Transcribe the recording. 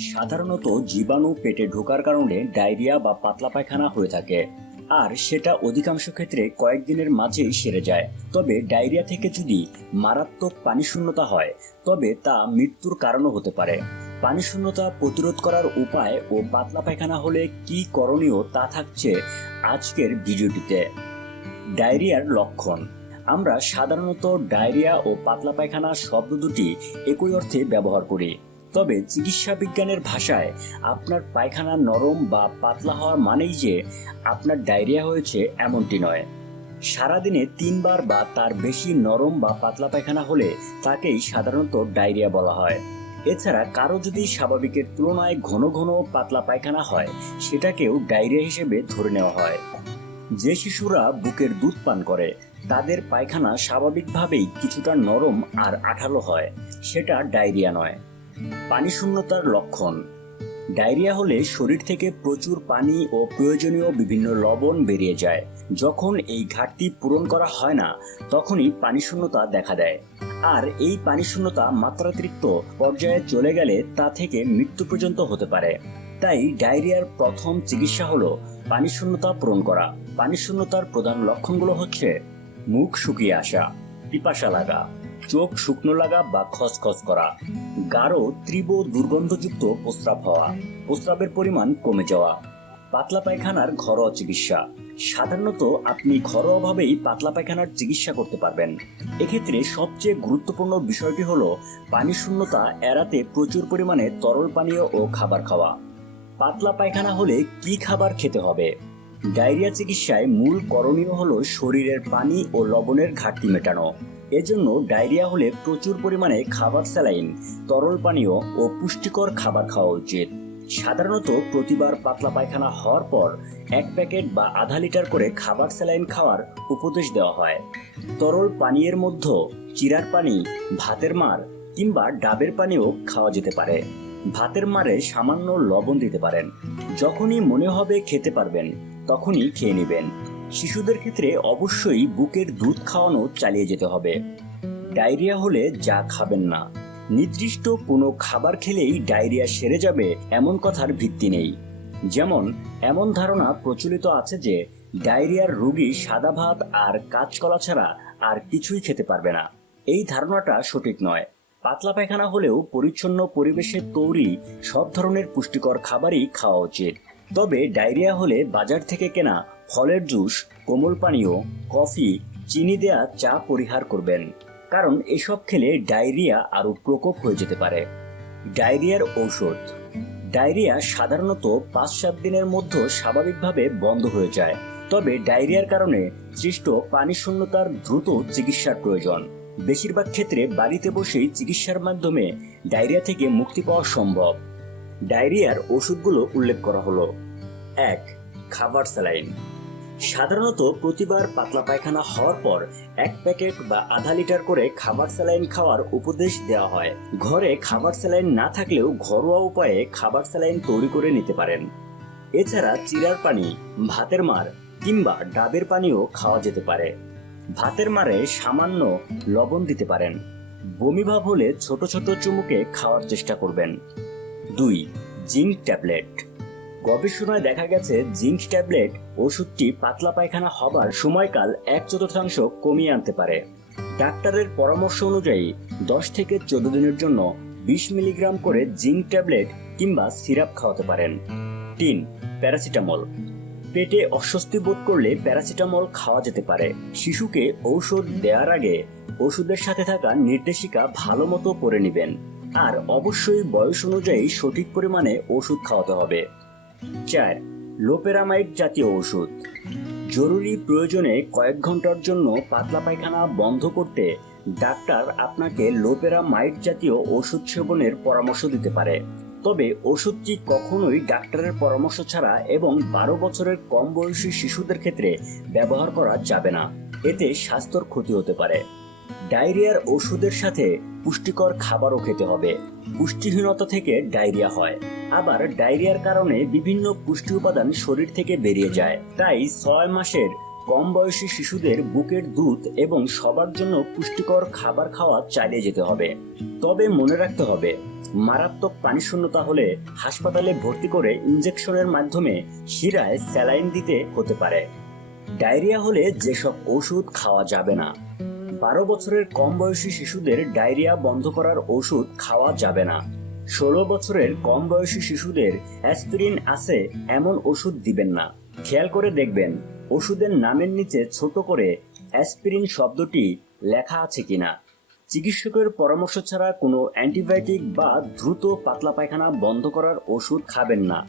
সাধারণত জীবাণু পেটে ঢোকার কারণে ডায়রিয়া বা পাতলা পায়খানা হয়ে থাকে। আর সেটা অধিকাংশ ক্ষেত্রে কয়েকদিনের মাঝেই সেরে যায়। তবে ডায়রিয়া থেকে যদি মারাত্মক পানিশূন্যতা হয়, তবে তা মৃত্যুর কারণও হতে পারে। পানিশূন্যতা প্রতিরোধ করার উপায় ও পাতলা পায়খানা হলে কি করণীয় তা থাকছে আজকের ভিডিওটিতে। ডায়রিয়ার লক্ষণ। আমরা সাধারণত ডায়রিয়া ও পাতলা পায়খানা শব্দ দুটি একই অর্থে ব্যবহার করি। তবে চিকিৎসা বিজ্ঞানের ভাষায় আপনার পায়খানা নরম বা পাতলা হওয়ার মানেই যে আপনার ডায়রিয়া হয়েছে এমনটি নয়। সারাদিনে তিনবার বা তার বেশি নরম বা পাতলা পায়খানা হলে তাকেই সাধারণত ডায়রিয়া বলা হয়। এছাড়া কারও যদি স্বাভাবিকের তুলনায় ঘন ঘন পাতলা পায়খানা হয়, সেটাকেও ডায়রিয়া হিসেবে ধরে নেওয়া হয়। যে শিশুরা বুকের দুধ পান করে, তাদের পায়খানা স্বাভাবিকভাবেই কিছুটা নরম আর আঠালো হয়, সেটা ডায়রিয়া নয়। পানি শূন্যতার লক্ষণ। ডায়রিয়া হলে শরীর থেকে প্রচুর পানি ও প্রয়োজনীয় বিভিন্ন লবণ বেরিয়ে যায়। যখন এই ঘাটতি পূরণ করা হয় না, তখনই পানি শূন্যতা দেখা দেয়। আর এই পানি শূন্যতা মাত্রাতিরিক্ত পর্যায়ে চলে গেলে তা থেকে মৃত্যু পর্যন্ত হতে পারে। তাই ডায়রিয়ার প্রথম চিকিৎসা হলো পানি শূন্যতা পূরণ করা। পানি শূন্যতার প্রধান লক্ষণগুলো হচ্ছে মুখ শুকিয়ে আসা, পিপাসা লাগা চোখ শুকনো লাগা বা খসখস করা। গাঢ়, তীব্র দুর্গন্ধযুক্ত প্রস্রাব হওয়া। প্রস্রাবের পরিমাণ কমে যাওয়া। পাতলা পায়খানার ঘরোয়া চিকিৎসা। সাধারণত আপনি ঘরোয়াভাবেই পাতলা পায়খানার চিকিৎসা করতে পারবেন। এক্ষেত্রে সবচেয়ে গুরুত্বপূর্ণ বিষয়টি হলো পানি শূন্যতা এড়াতে প্রচুর পরিমাণে তরল পানীয় ও খাবার খাওয়া। পাতলা পায়খানা হলে কি খাবার খেতে হবে? ডায়রিয়া চিকিৎসায় মূল করণীয় হলো শরীরের পানি ও লবণের ঘাটতি মেটানো। এজন্য ডায়রিয়া হলে প্রচুর পরিমাণে খাবার স্যালাইন, তরল পানীয় ও পুষ্টিকর খাবার খাওয়া উচিত। সাধারণত প্রতিবার পাতলা পায়খানা হওয়ার পর এক প্যাকেট বা আধা লিটার করে খাবার স্যালাইন খাওয়ার উপদেশ দেওয়া হয়। তরল পানীয়ের মধ্যে চিরার পানি, ভাতের মার কিংবা ডাবের পানিও খাওয়া যেতে পারে। ভাতের মারে সামান্য লবণ দিতে পারেন। যখনই মনে হবে খেতে পারবেন। তখনই খেয়ে নেবেন। শিশুদের ক্ষেত্রে অবশ্যই বুকের দুধ খাওয়ানো চালিয়ে যেতে হবে। ডায়রিয়া হলে যা খাবেন না। নির্দিষ্ট কোনো খাবার খেলেই ডায়রিয়া সেরে যাবে এমন কথার ভিত্তি নেই। যেমন, এমন ধারণা প্রচলিত আছে যে, ডায়রিয়ার রোগী সাদা ভাত আর কাঁচকলা ছাড়া আর কিছুই খেতে পারবে না। এই ধারণাটা সঠিক নয়। পাতলা পায়খানা হলেও পরিচ্ছন্ন পরিবেশে তৈরি সব ধরনের পুষ্টিকর খাবারই খাওয়া উচিত। তবে ডায়রিয়া হলে বাজার থেকে কেনা ফলের জুস, কোমল পানীয়, কফি, চিনি দেয়া চা পরিহার করবেন। কারণ এসব খেলে ডায়রিয়া আরও প্রকোপ হয়ে যেতে পারে। ডায়রিয়ার ঔষধ। ডায়রিয়া সাধারণত পাঁচ সাত দিনের মধ্যে স্বাভাবিকভাবে বন্ধ হয়ে যায়। তবে ডায়রিয়ার কারণে সৃষ্ট পানি শূন্যতার দ্রুত চিকিৎসার প্রয়োজন। বেশিরভাগ ক্ষেত্রে বাড়িতে বসেই চিকিৎসার মাধ্যমে ডায়রিয়া থেকে মুক্তি পাওয়া সম্ভব। ডায়রিয়ার ওষুধগুলো উল্লেখ করা হলো। এক, খাবার স্যালাইন। সাধারণত প্রতিবার পাতলা পায়খানা হওয়ার পর এক প্যাকেট বা আধা লিটার করে খাবার স্যালাইন খাওয়ার উপদেশ দেওয়া হয়। ঘরে খাবার স্যালাইন না থাকলেও ঘরোয়া উপায়ে খাবার স্যালাইন তৈরি করে নিতে পারেন। এছাড়া চিরার পানি, ভাতের মার কিংবা ডাবের পানিও খাওয়া যেতে পারে। ভাতের মারে সামান্য লবণ দিতে পারেন। বমিভাব হলে ছোট ছোট চুমুকে খাওয়ার চেষ্টা করবেন। দুই, জিঙ্ক ট্যাবলেট। গবেষণায় দেখা গেছে, জিঙ্ক ট্যাবলেট ওষুধটি পাতলা পায়খানা হবার সময়কাল এক চতুর্থাংশ কমিয়ে আনতে পারে। ডাক্তারের পরামর্শ অনুযায়ী, দশ থেকে চোদ্দ দিনের জন্য বিশ মিলিগ্রাম করে জিঙ্ক ট্যাবলেট কিংবা সিরাপ খাওয়াতে পারেন। তিন, প্যারাসিটামল। পেটে অস্বস্তি বোধ করলে প্যারাসিটামল খাওয়া যেতে পারে। শিশুকে ঔষধ দেওয়ার আগে ওষুধের সাথে থাকা নির্দেশিকা ভালো মতো পড়ে নেবেন। আর অবশ্যই বয়স অনুযায়ী সঠিক পরিমাণে ওষুধ খাওয়াতে হবে। চার লোপেরামাইড জাতীয় ওষুধ। জরুরি প্রয়োজনে কয়েক ঘণ্টার জন্য পাতলা পায়খানা বন্ধ করতে ডাক্তার আপনাকে লোপেরামাইড জাতীয় ওষুধ সেবনের পরামর্শ দিতে পারে। তবে ওষুধটি কখনোই ডাক্তারের পরামর্শ ছাড়া এবং বারো বছরের কম বয়সী শিশুদের ক্ষেত্রে ব্যবহার করা যাবে না। এতে স্বাস্থ্যর ক্ষতি হতে পারে। ডায়রিয়ার ওষুধের সাথে পুষ্টিকর খাবারও খেতে হবে। পুষ্টিহীনতা থেকে ডায়রিয়া হয়। আবার ডায়রিয়ার কারণে বিভিন্ন পুষ্টি উপাদান শরীর থেকে বেরিয়ে যায়। তাই ছয় মাসের কম বয়সী শিশুদের বুকের দুধ এবং সবার জন্য পুষ্টিকর খাবার খাওয়া চালিয়ে যেতে হবে। তবে মনে রাখতে হবে, মারাত্মক পানিশূন্যতা হলে হাসপাতালে ভর্তি করে ইনজেকশনের মাধ্যমে শিরায় স্যালাইন দিতে হতে পারে। ডায়রিয়া হলে যেসব ওষুধ খাওয়া যাবে না বারো বছরের কম বয়সী শিশুদের ডায়রিয়া বন্ধ করার ওষুধ খাওয়া যাবে না। ষোলো বছরের কম বয়সী শিশুদের অ্যাসপিরিন আছে এমন ওষুধ দিবেন না। খেয়াল করে দেখবেন, ওষুধের নামের নিচে ছোট করে অ্যাসপিরিন শব্দটি লেখা আছে কিনা। চিকিৎসকের পরামর্শ ছাড়া কোনো অ্যান্টিবায়োটিক বা দ্রুত পাতলা পায়খানা বন্ধ করার ওষুধ খাবেন না।